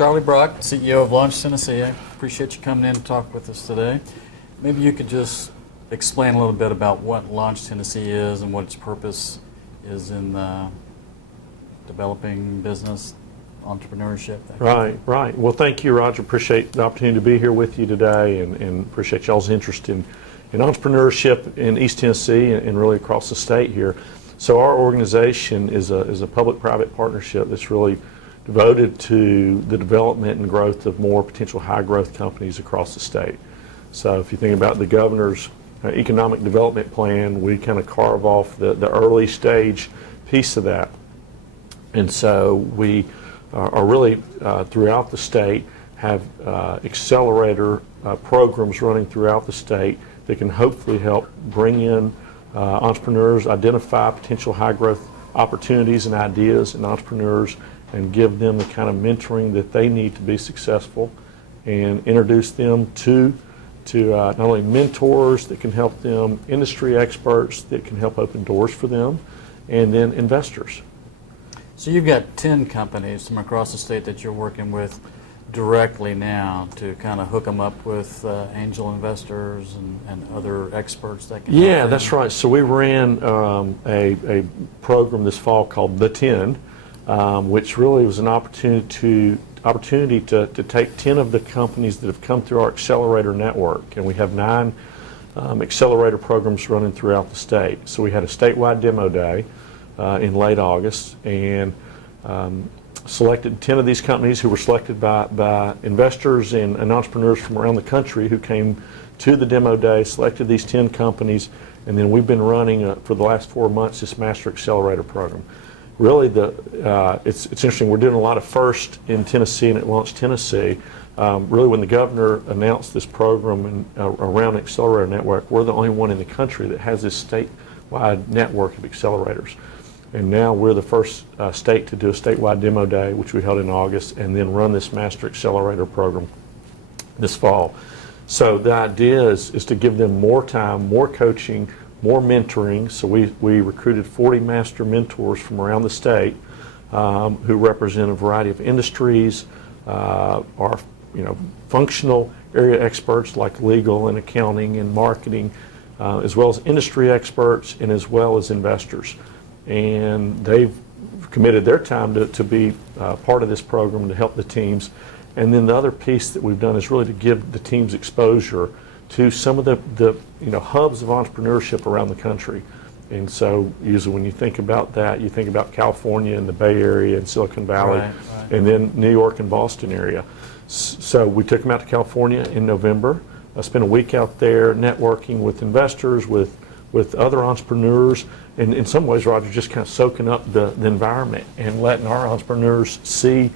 Charlie Brock, CEO of Launch Tennessee. I appreciate you coming in to talk with us today. Maybe you could just explain a little bit about what Launch Tennessee is and what its purpose is in developing business, entrepreneurship. Right. Well, thank you, Roger. Appreciate the opportunity to be here with you today, and appreciate y'all's interest in entrepreneurship in East Tennessee and really across the state here. So our organization is a public-private partnership that's really devoted to the development and growth of more potential high-growth companies across the state. So if you think about the governor's economic development plan, we kind of carve off the early stage piece of that. And so we are really throughout the state have accelerator programs running throughout the state that can hopefully help bring in entrepreneurs, identify potential high-growth opportunities and ideas in entrepreneurs, and give them the kind of mentoring that they need to be successful, and introduce them to not only mentors that can help them, industry experts that can help open doors for them, and then investors. So you've got 10 companies from across the state that you're working with directly now to kind of hook them up with angel investors and other experts that can help them. That's right. So we ran a program this fall called the Tenn, which really was an opportunity to take 10 of the companies that have come through our accelerator network, and we have 9 accelerator programs running throughout the state. So we had a statewide demo day in late August, and selected 10 of these companies who were selected by investors and entrepreneurs from around the country who came to the demo day, selected these 10 companies, and then we've been running for the last 4 months this Master Accelerator program. Really, it's interesting. We're doing a lot of firsts in Tennessee and at Launch Tennessee. Really, when the governor announced this program around Accelerator Network, we're the only one in the country that has this statewide network of accelerators. And now we're the first state to do a statewide demo day, which we held in August, and then run this Master Accelerator program this fall. So the idea is to give them more time, more coaching, more mentoring. So we recruited 40 master mentors from around the state who represent a variety of industries, are functional area experts like legal and accounting and marketing, as well as industry experts and as well as investors. And they've committed their time to be part of this program to help the teams. And then the other piece that we've done is really to give the teams exposure to some of the hubs of entrepreneurship around the country. And so usually when you think about that, you think about California and the Bay Area and Silicon Valley, right. And then New York and Boston area. So we took them out to California in November. I spent a week out there networking with investors, with other entrepreneurs, and in some ways, Roger, just kind of soaking up the environment and letting our entrepreneurs see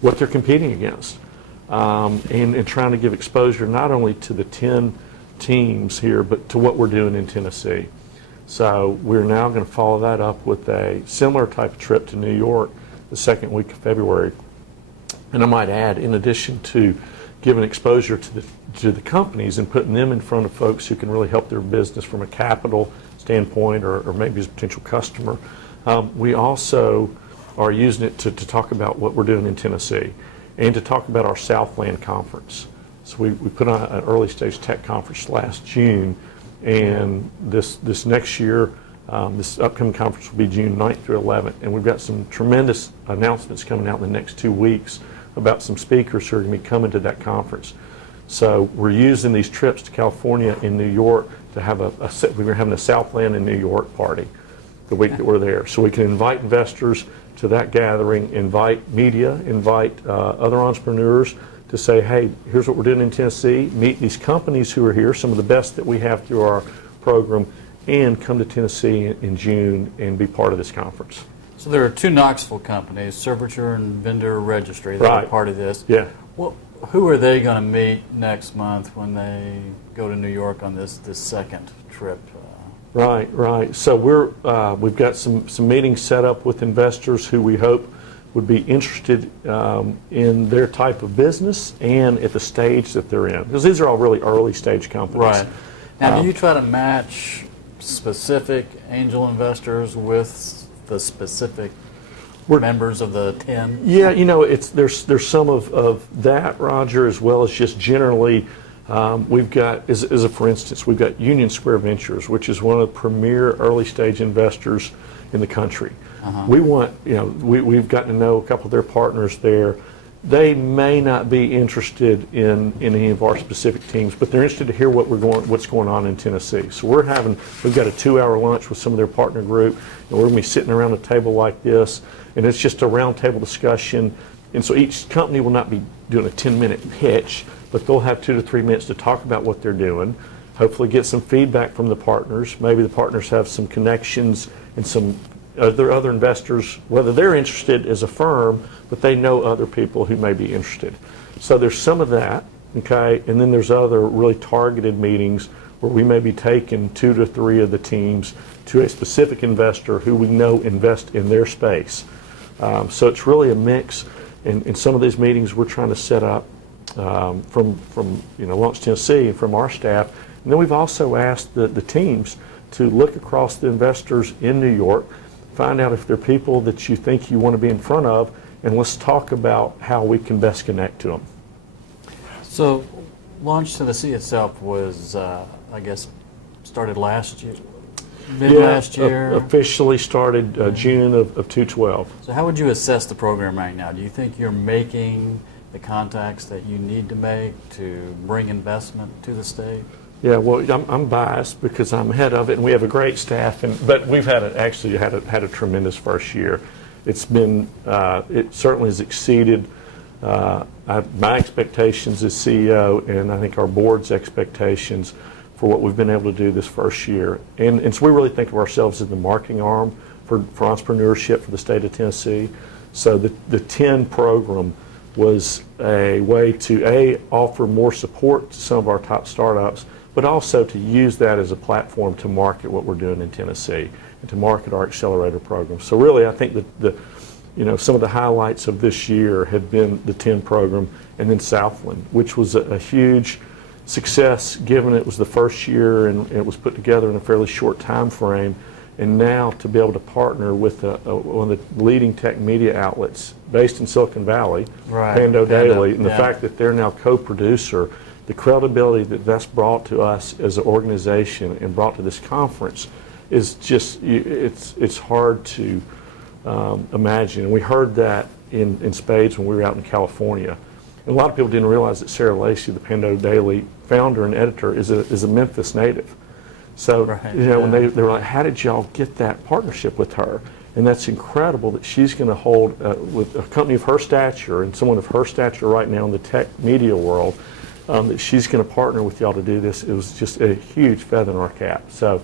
what they're competing against. And trying to give exposure not only to the 10 teams here, but to what we're doing in Tennessee. So we're now going to follow that up with a similar type of trip to New York the second week of February. And I might add, in addition to giving exposure to the companies and putting them in front of folks who can really help their business from a capital standpoint or maybe as a potential customer, we also are using it to talk about what we're doing in Tennessee, and to talk about our Southland Conference. So we put on an early stage tech conference last June, and this next year, this upcoming conference will be June 9th through 11th, and we've got some tremendous announcements coming out in the next 2 weeks about some speakers who are going to be coming to that conference. So we're using these trips to California and New York to have we're having a Southland in New York party the week that we're there. So we can invite investors to that gathering, invite media, invite other entrepreneurs to say, hey, here's what we're doing in Tennessee, meet these companies who are here, some of the best that we have through our program, and come to Tennessee in June and be part of this conference. So there are 2 Knoxville companies, Survature and Vendor Registry, that are part of this. Yeah. Well, who are they going to meet next month when they go to New York on this second trip? Right. So we've got some meetings set up with investors who we hope would be interested in their type of business and at the stage that they're in, because these are all really early stage companies. Right. Now, do you try to match specific angel investors with the specific members of the 10? Yeah, there's some of that, Roger, as well as just generally. We've got, as a for instance, we've got Union Square Ventures, which is one of the premier early stage investors in the country. We want, we've gotten to know a couple of their partners there. They may not be interested in any of our specific teams, but they're interested to hear what's going on in Tennessee. So we've got a 2-hour lunch with some of their partner group, and we're going to be sitting around a table like this, and it's just a round table discussion. And so each company will not be doing a 10-minute pitch, but they'll have 2 to 3 minutes to talk about what they're doing, hopefully get some feedback from the partners. Maybe the partners have some connections and some other investors, whether they're interested as a firm, but they know other people who may be interested. So there's some of that, okay, and then there's other really targeted meetings where we may be taking 2 to 3 of the teams to a specific investor who we know invest in their space. So it's really a mix. In some of these meetings we're trying to set up from Lawrence, Tennessee, and from our staff. And then we've also asked the teams to look across the investors in New York, find out if they're people that you think you want to be in front of, and let's talk about how we can best connect to them. So Launch Tennessee itself was, I guess, started last year, last year? Officially started June of 2012. So how would you assess the program right now? Do you think you're making the contacts that you need to make to bring investment to the state? Yeah, well, I'm biased because I'm head of it, and we have a great staff. But we've actually had a tremendous first year. It's been, it certainly has exceeded my expectations as CEO, and I think our board's expectations for what we've been able to do this first year. And so we really think of ourselves as the marketing arm for entrepreneurship for the state of Tennessee. So the Tenn program was a way to offer more support to some of our top startups, but also to use that as a platform to market what we're doing in Tennessee and to market our accelerator program. So really, I think that some of the highlights of this year have been the Tenn program and then Southland, which was a huge success given it was the first year and it was put together in a fairly short time frame. And now to be able to partner with one of the leading tech media outlets based in Silicon Valley, Pando Daily, and the fact that they're now co-producer, the credibility that's brought to us as an organization and brought to this conference is just, it's hard to imagine. And we heard that in spades when we were out in California. And a lot of people didn't realize that Sarah Lacey, the Pando Daily founder and editor, is a Memphis native. So, when they were like, how did y'all get that partnership with her? And that's incredible that she's going to hold, with a company of her stature and someone of her stature right now in the tech media world, that she's going to partner with y'all to do this. It was just a huge feather in our cap. So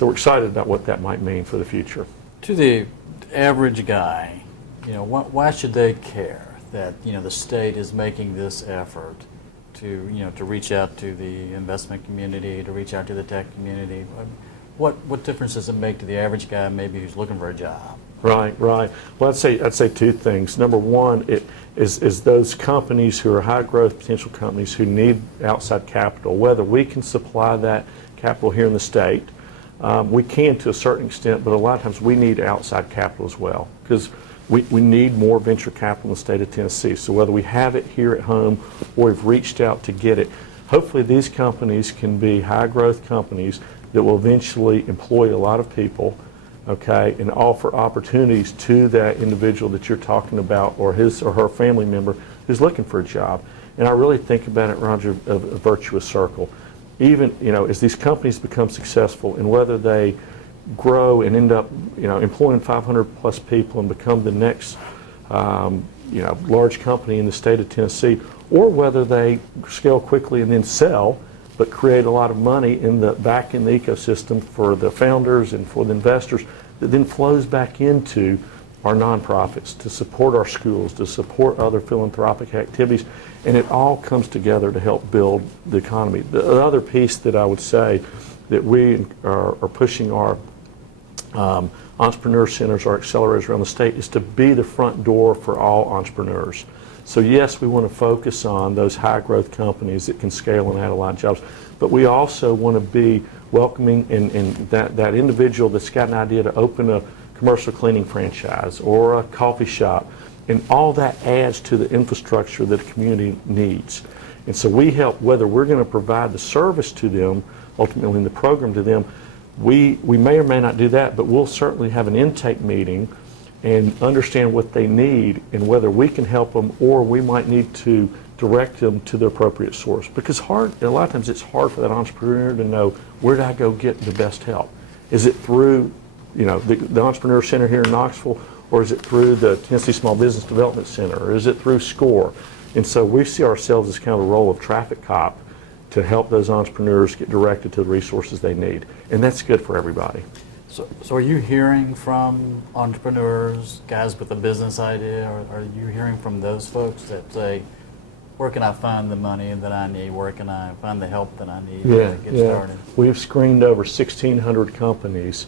we're excited about what that might mean for the future. To the average guy, why should they care that, the state is making this effort to reach out to the investment community, to reach out to the tech community? What difference does it make to the average guy maybe who's looking for a job? Right. Well, I'd say 2 things. Number one, it is those companies who are high growth potential companies who need outside capital, whether we can supply that capital here in the state. We can to a certain extent, but a lot of times we need outside capital as well because we need more venture capital in the state of Tennessee. So whether we have it here at home or we've reached out to get it, hopefully these companies can be high growth companies that will eventually employ a lot of people, okay, and offer opportunities to that individual that you're talking about or his or her family member who's looking for a job. And I really think about it, Roger, a virtuous circle. Even, as these companies become successful and whether they grow and end up, employing 500 plus people and become the next, large company in the state of Tennessee, or whether they scale quickly and then sell, but create a lot of money back in the ecosystem for the founders and for the investors that then flows back into our nonprofits to support our schools, to support other philanthropic activities, and it all comes together to help build the economy. The other piece that I would say that we are pushing our entrepreneur centers, our accelerators around the state, is to be the front door for all entrepreneurs. So yes, we want to focus on those high growth companies that can scale and add a lot of jobs, but we also want to be welcoming and that individual that's got an idea to open a commercial cleaning franchise or a coffee shop, and all that adds to the infrastructure that a community needs. And so we help, whether we're going to provide the service to them, ultimately in the program to them, we may or may not do that, but we'll certainly have an intake meeting and understand what they need and whether we can help them or we might need to direct them to the appropriate source. Because a lot of times it's hard for that entrepreneur to know, where do I go get the best help? Is it through the Entrepreneur Center here in Knoxville, or is it through the Tennessee Small Business Development Center, or is it through SCORE? And so we see ourselves as kind of a role of traffic cop to help those entrepreneurs get directed to the resources they need. And that's good for everybody. So are you hearing from entrepreneurs, guys with a business idea, or are you hearing from those folks that say, where can I find the money that I need? Where can I find the help that I need to get started? We've screened over 1,600 companies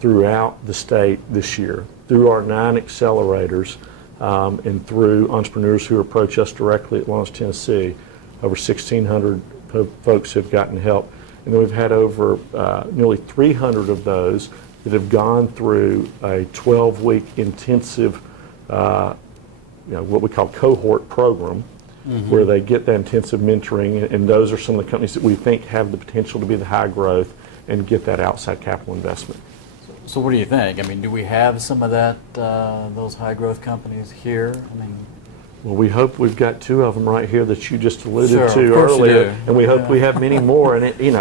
throughout the state this year through our 9 accelerators and through entrepreneurs who approach us directly at Launch Tennessee. Over 1,600 folks have gotten help. And then we've had over nearly 300 of those that have gone through a 12-week intensive, what we call cohort program, where they get that intensive mentoring. And those are some of the companies that we think have the potential to be the high growth and get that outside capital investment. So what do you think? I mean, do we have some of that, those high growth companies here? I mean, well, we hope we've got 2 of them right here that you just alluded Sure, to of course you earlier, do. and we hope we have many more. And I mean,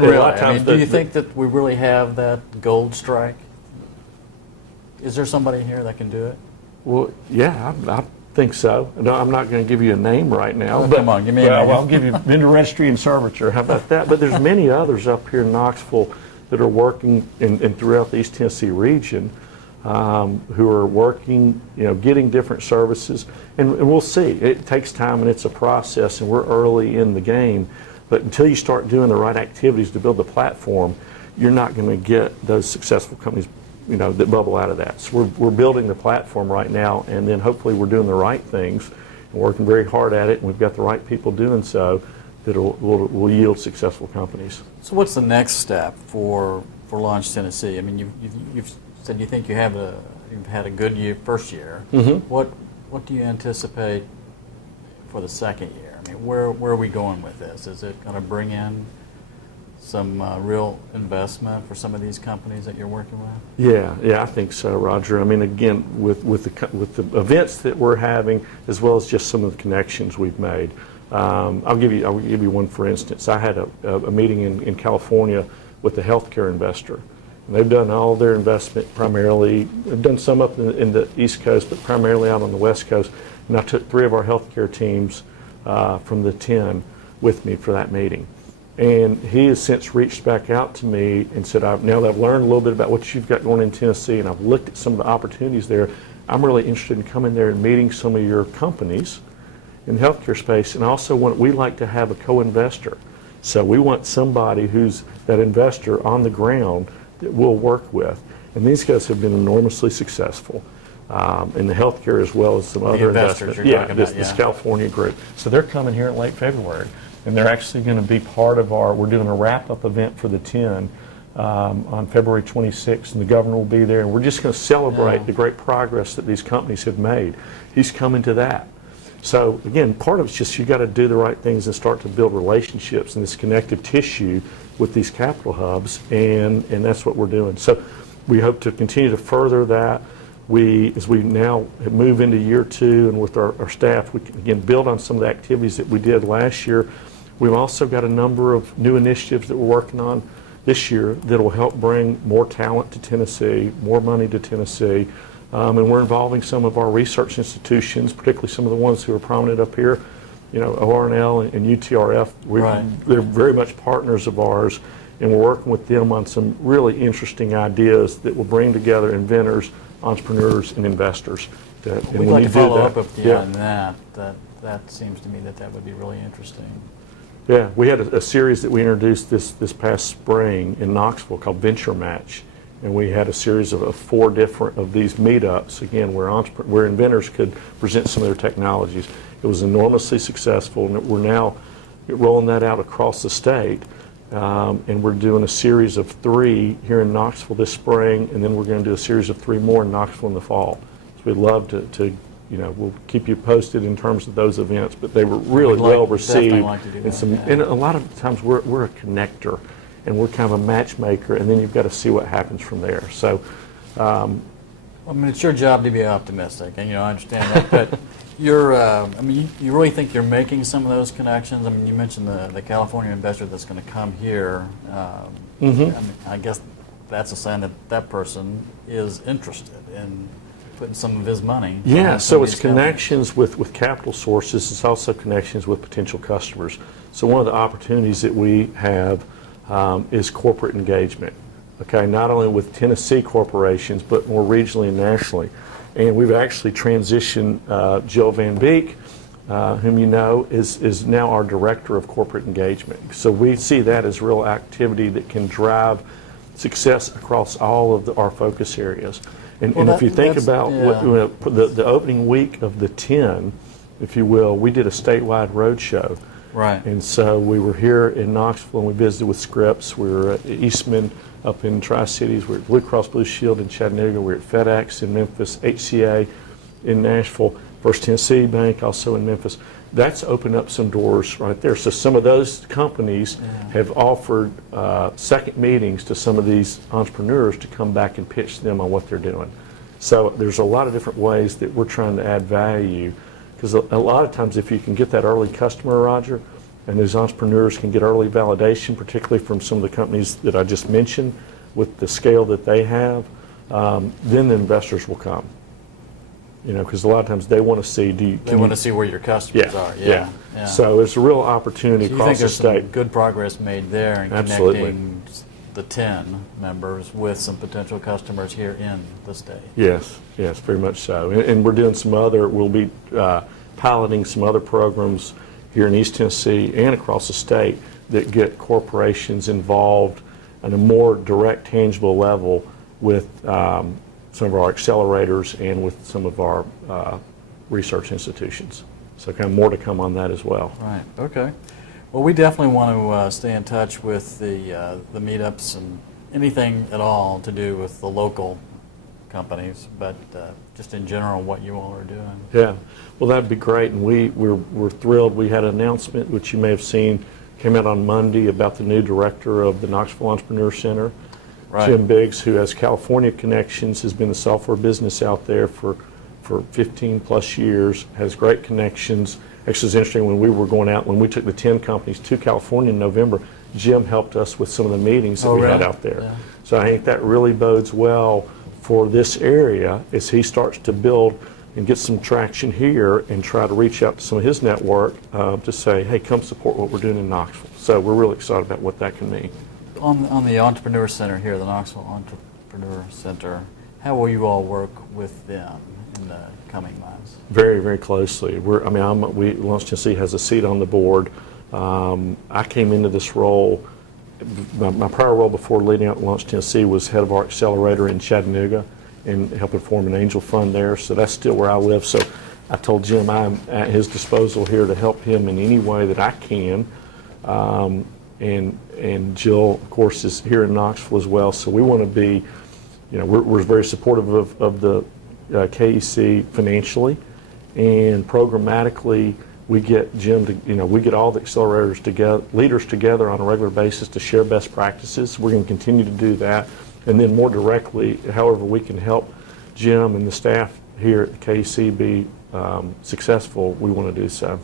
really, I mean, do you think that we really have that gold strike? Is there somebody here that can do it? Well, yeah, I think so. No, I'm not going to give you a name right now. Oh, but, come on, give me a name. Well, I'll give you Vendor Registry and Survature. How about that? But there's many others up here in Knoxville that are working and throughout the East Tennessee region who are working, getting different services. And we'll see. It takes time and it's a process, and we're early in the game. But until you start doing the right activities to build the platform, you're not going to get those successful companies that bubble out of that. So we're building the platform right now, and then hopefully we're doing the right things and working very hard at it, and we've got the right people doing so that will yield successful companies. So what's the next step for Launch Tennessee? I mean, you've said you think you've had a good first year. What do you anticipate for the second year? I mean, where are we going with this? Is it going to bring in some real investment for some of these companies that you're working with? Yeah, I think so, Roger. I mean, again, with the events that we're having, as well as just some of the connections we've made. I'll give you one for instance. I had a meeting in California with a healthcare investor. And they've done all their investment primarily. They've done some up in the East Coast, but primarily out on the West Coast. And I took 3 of our healthcare teams from the Tenn with me for that meeting. And he has since reached back out to me and said, now that I've learned a little bit about what you've got going in Tennessee and I've looked at some of the opportunities there, I'm really interested in coming there and meeting some of your companies in the healthcare space. And also we like to have a co-investor. So we want somebody who's that investor on the ground that we'll work with. And these guys have been enormously successful in the healthcare as well as some other investors. This California group. So they're coming here in late February. And they're actually going to be part of we're doing a wrap-up event for the Tenn on February 26th, and the governor will be there. And we're just going to celebrate the great progress that these companies have made. He's coming to that. So again, part of it's just you got to do the right things and start to build relationships and this connective tissue with these capital hubs, and that's what we're doing. So we hope to continue to further that. As we now move into year 2 and with our staff, we can again build on some of the activities that we did last year. We've also got a number of new initiatives that we're working on this year that will help bring more talent to Tennessee, more money to Tennessee. And we're involving some of our research institutions, particularly some of the ones who are prominent up here, ORNL and UTRF. They're very much partners of ours, and we're working with them on some really interesting ideas that will bring together inventors, entrepreneurs, and investors. We'd like to follow up with you on that. That seems to me that would be really interesting. Yeah, we had a series that we introduced this past spring in Knoxville called Venture Match, and we had a series of 4 different of these meetups, again, where inventors could present some of their technologies. It was enormously successful, and we're now rolling that out across the state and we're doing a series of 3 here in Knoxville this spring, and then we're going to do a series of 3 more in Knoxville in the fall. So we'd love to we'll keep you posted in terms of those events, but they were really well received. And a lot of times we're a connector, and we're kind of a matchmaker, and then you've got to see what happens from there. So, I mean, it's your job to be optimistic, and I understand that. But you really think you're making some of those connections? I mean, you mentioned the California investor that's going to come here. I mean, I guess that's a sign that that person is interested in putting some of his money. Yeah, so it's connections with capital sources. It's also connections with potential customers. So one of the opportunities that we have is corporate engagement. Okay, not only with Tennessee corporations, but more regionally and nationally. And we've actually transitioned Jill Van Beek, whom you know, is now our Director of Corporate Engagement. So we see that as real activity that can drive success across all of our focus areas. And if you think about the opening week of the Tenn, if you will, we did a statewide road show. Right. And so we were here in Knoxville and we visited with Scripps. We were at Eastman up in Tri-Cities. We were at Blue Cross Blue Shield in Chattanooga. We were at FedEx in Memphis, HCA in Nashville, First Tennessee Bank also in Memphis. That's opened up some doors right there. So some of those companies have offered second meetings to some of these entrepreneurs to come back and pitch them on what they're doing. So there's a lot of different ways that we're trying to add value, because a lot of times if you can get that early customer, Roger, and those entrepreneurs can get early validation, particularly from some of the companies that I just mentioned with the scale that they have, then the investors will come. Because a lot of times they want to see, they want to see where your customers are. Yeah. So it's a real opportunity across the state. You think there's some good progress made there in connecting the Tenn members with some potential customers here in the state? Yes, very much so. And we're doing we'll be piloting some other programs here in East Tennessee and across the state that get corporations involved on a more direct, tangible level with some of our accelerators and with some of our research institutions. So kind of more to come on that as well. Right, okay. Well, we definitely want to stay in touch with the meetups and anything at all to do with the local companies, but just in general what you all are doing. Yeah, well that'd be great, and we're thrilled. We had an announcement, which you may have seen, came out on Monday about the new director of the Knoxville Entrepreneur Center. Right. Jim Biggs, who has California connections, has been in the software business out there for 15 plus years, has great connections. Actually, it's interesting, when we took the 10 companies to California in November, Jim helped us with some of the meetings that we had out there. Yeah. So I think that really bodes well for this area as he starts to build and get some traction here and try to reach out to some of his network to say, hey, come support what we're doing in Knoxville. So we're really excited about what that can mean. On the Entrepreneur Center here, the Knoxville Entrepreneur Center, how will you all work with them in the coming months? Very, very closely. Launch Tennessee has a seat on the board. I came into this role, my prior role before leading out Launch Tennessee was head of our accelerator in Chattanooga and helping form an angel fund there. So that's still where I live. So I told Jim I'm at his disposal here to help him in any way that I can. And Jill, of course, is here in Knoxville as well. So we want to be, we're very supportive of the KEC financially, and programmatically we get Jim to, we get all the accelerators together, leaders together on a regular basis to share best practices. We're going to continue to do that, and then more directly, however we can help Jim and the staff here at KEC be successful, we want to do so.